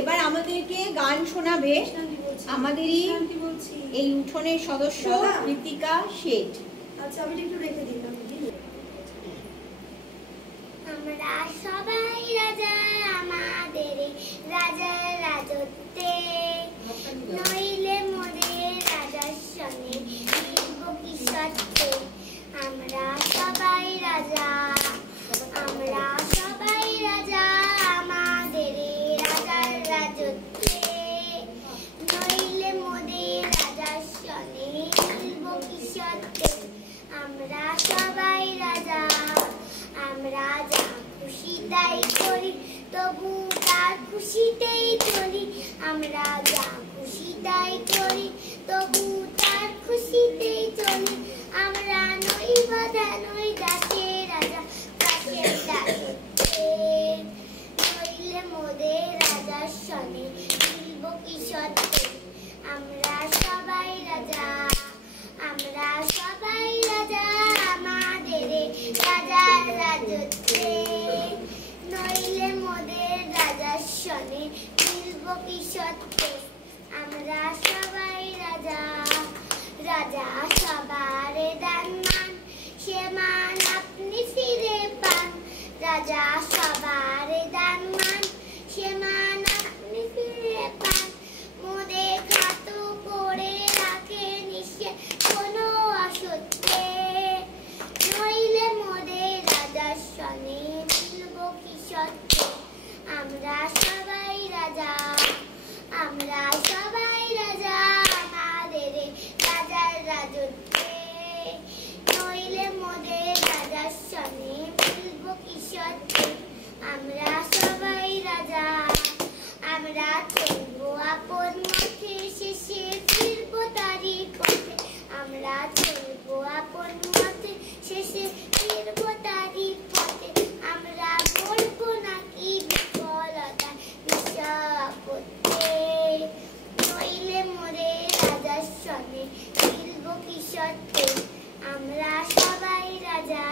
এবার আমাদেরকে গান শোনাবে আমাদেরই এই উঠোনের সদস্য ঋতিকা শেঠ। আচ্ছা আমি একটু রেখে দিলাম। আমরা সবাই রাজা আমাদের রাজার রাজত্বে, নইলে মোদের রাজার সঙ্গে মিলব কি সত্যে। আমরা সবাই রাজা, আমরা সবাই রাজা আমাদের রাজার রাজত্বে, নইলে মোদের রাজার সঙ্গে মিলব কি সত্যে। আমরা সবাই রাজা, আমরা যা খুশি তাই করি তবু তার খুশিতেই চলি। আমরা যা খুশি তাই করি তবু তার খুশিতেই চলি। আমরা নই বাধা নই দাসে রাজা দাসের দাসত্বে, নইলে মোদের রাজার সনে মিলব কি সত্যে। আমরা সবাই রাজা, আমরা সবাই রাজা আমাদের রাজার রাজত্বে, নইলে মোদের রাজার সনে মিলব কি সত্যে। আমরা সবাই রাজা, রাজা সবার দান মান, সে মান আপনি ফিরে পান। রাজা সবার দান মান, সে মান আপনি ফিরে পান। মোদের খাত করে রাখে নিশ্চয় কোনো অসত্যে, নইলে মোদের রাজার সনে মিলব কি সত্যে। আমরা সবাই রাজা, আমরা সবাই রাজা আমাদের রাজার রাজত্বে, নইলে মোদের রাজার সনে মিলব কি সত্যে। আমরা সবাই রাজা, আমরা চলবো আপন মতে শেষে ফিরবো তারি পথে। আমরা চলবো আপন মতে শেষে ফিরবো তারি পথে। আমরা বলবো নাকি বিফলতা নিঃস্বাপত্তে, নইলে মোরে রাজার সনে মিলব কি সত্যে। আমরা সবাই রাজা।